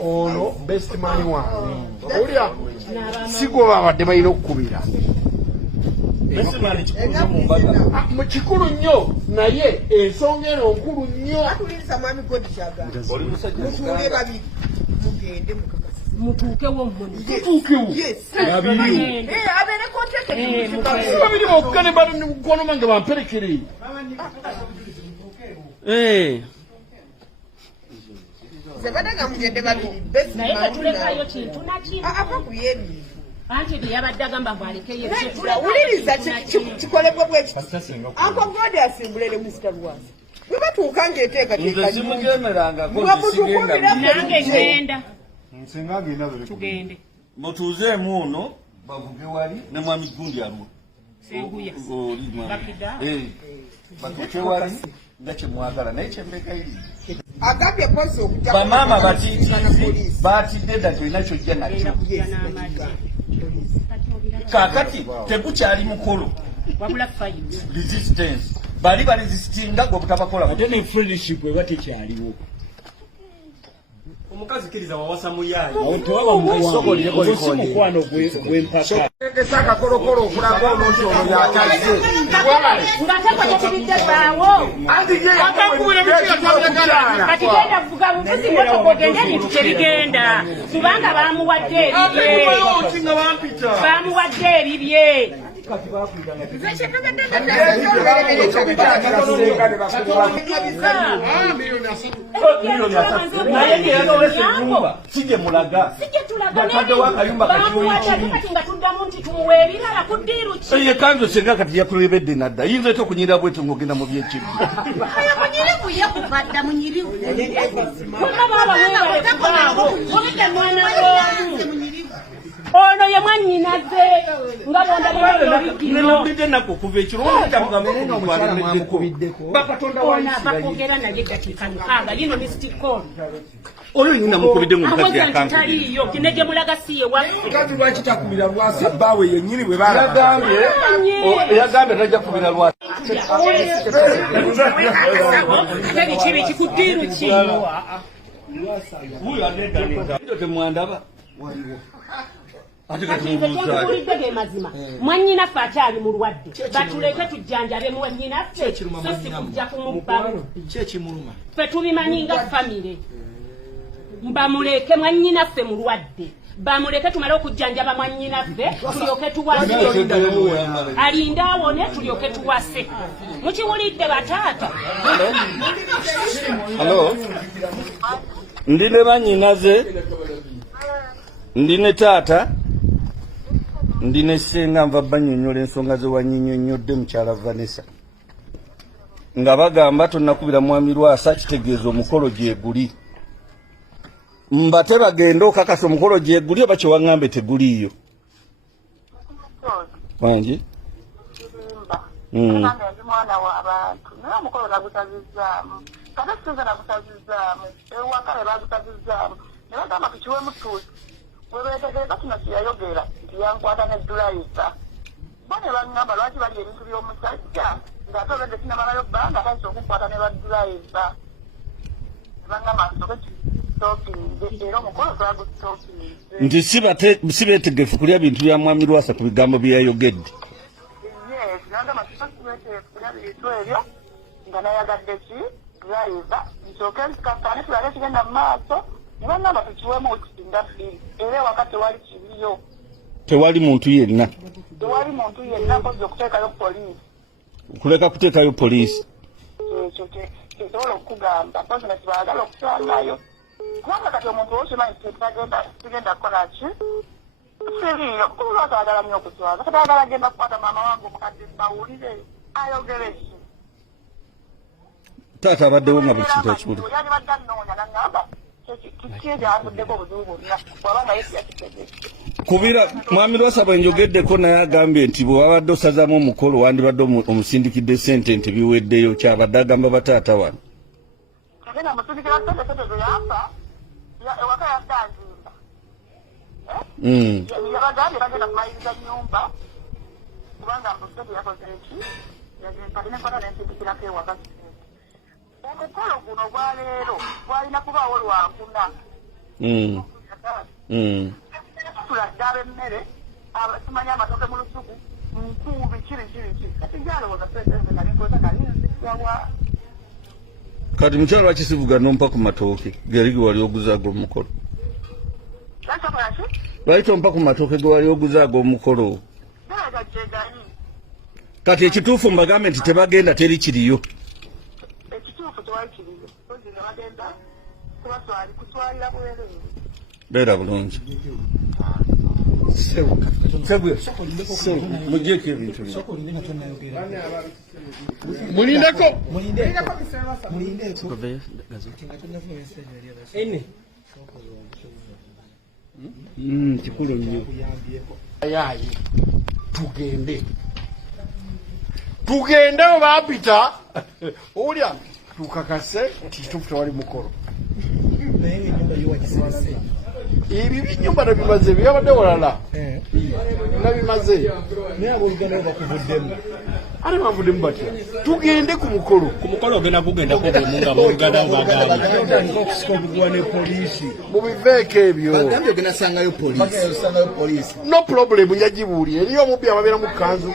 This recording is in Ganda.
ono best man wange olya sigo babadde balina okukubira mu kikulu nnyo naye ensonga eno nkulu nnyo mutuukewo babiri bokka ne bamukono mange bamperekere anti yabadde agamba mbalekeyo uliriza kikolebwa bwekiti anko godi asimbulere Mr. Lwasa bwe batuuka ng'eteekateeka nange ngenda tugende mutuuzeemu ono bavuge wali ne mwami gundi alwo batuuke wali nga kyemwagala naye kyembeka iri agambye polisi okujja bamaama batiitiizi baatidde dda tolina kyojja nakyo kaakati tegukyali mukolo resistance bali baresistinga gwe butabakola ate ne friendship eba tekyaliwo omukazi kiriza wawasa muyaayi awo tewaba mukwano gw'empaka egesa akakolokolo okulaga olunti ono yakazze kati genda vuga buvuzi motoka ogende ebintu tebigenda kubanga bamuwadde ebibye sije mulaga ye kanzo senga kati yakulebedde nadda yinza ete okunyirira bwete ng'ogenda mu byekibbi ono ye mwannyinaze nga bondaobidde ennaku okuva ekirobakogera naye eddakiika mukaaga lino mistikol oyo nyina mukubidde mukazi taliiyo kine gye mulaga si ye waffe kati lwaki takubira Lwasa bbaawe yennyini bwe yagambye tajja kubira Lwasa ate kibi kikuddiiru ki temwandaba kyentubulidde ge mazima mwannyinaffe akyali mulwadde batuleke tujjanjabe mwannyinaffe so si kujja kumubbamu ffe tubimanyi nga famire bamuleke mwannyinaffe mulwadde bamuleke tumale okujjanjaba mwannyinaffe tulyoke tuwase alinde awone tulyoke tuwase mukiwulidde bataata halo ndi ne bannyinaze ndi ne taata ndi ne ssenga nva bannyonnyola ensonga ze wannyinyonnyodde mukyala Vanessa nga bagamba tonnakubira mwami Lwasa kitegeeza omukolo gyeguli mbate bagenda okakasa omukolo gyeguli oba kyewaŋŋambe teguliiyo wangi mwana w'abantu naye omukolo nagutazizzaamu kate sinza nagutazizzaamu ewaka be bagutazizzaamu ne bagamba tukiwemu tuusi bwe beetegereza kino kyeyayogera nti yankwata ne dulayiza bo ne baŋŋamba lwaki bali ebintu by'omusajja ng'ate obedde sinamalayo bbanga tayinza okukwata ne badulayiza ne baŋŋamba nsoke kitookinze era omukolo twagutookinze nti si beetegefu kulya bintu bya mwami Lwasa ku bigambo bye yayogedde nagamba kibeetegefu kulya bintu ebyo nga nayagadde ki dulayiza nsooke nsikakane tulabe ekigenda mu maaso ne baŋŋamba tukiwemu okusinga bbiri era wakati tewali kibiyo tewali muntu yenna kozza okuteekayo poliisi kuleka kuteekayo poliisi ekyo kyesobola okugamba pozinesi baagala okusangayo kubanga kati omuntu owokimanyi tigenda kukola ki siriyo kuba Lwasa agala nnyo okuswaza kati agala agenda kukwata maama wange omukadde bawulire ayogere ki taata abaddewo nga buli kintu akiwuli yani badde annoonya naŋŋamba kyekyavudeko obuzibu bwonna bwabanga yesu yakitegeke kubira mwami Lwasa bwe njogeddeko naye agambye nti bwe wabadde osazaamu omukolo wandibadde omusindikidde sente nti biweddeyo kyabadde agamba bataata wano agenda musindikira sente zeyafa ewaka yasanzimba yabagambye bagenda kumaliriza nnyumba kubanga musente yakoze eki yagenpatinekona nensindikirako ewaka omukolo guno gwaleero gwalina kubaawo lwakuna tulagaba emmere tumanya amatoke mu lusuku nkubi kiri kati gyalowooza pulezidenti nalinkoza nalinziwawa kati mukyalo wakisivuga nompa ku matooke gerigi wali oguzaago omukolo lwaki tompa ku matooke ge wali oguzaago omukolo kati ekituufu mbagambe nti tebagenda teri kiriyo ekituufu tewali kiriyo oziga bagenda kubatwali kutwalira bwereere beera bulungi mugyeko ebintu mulindeko kikulu nnyo ayayi tugende obaapita owulya tukakase kituufu tewali mukolo ibi binyumba nabimaze byabadde walala nabimaze naye abooluganda bakuvuddemu ate bavuddemu batya tugende ku mukolo ogenda kugendako bwemunga abooluganda okusikobugwa ne poliisi mubiveeko ebyo ogendasangayo poliisi no problem njagibuulire eriyo omubbi ababeera mu kanzu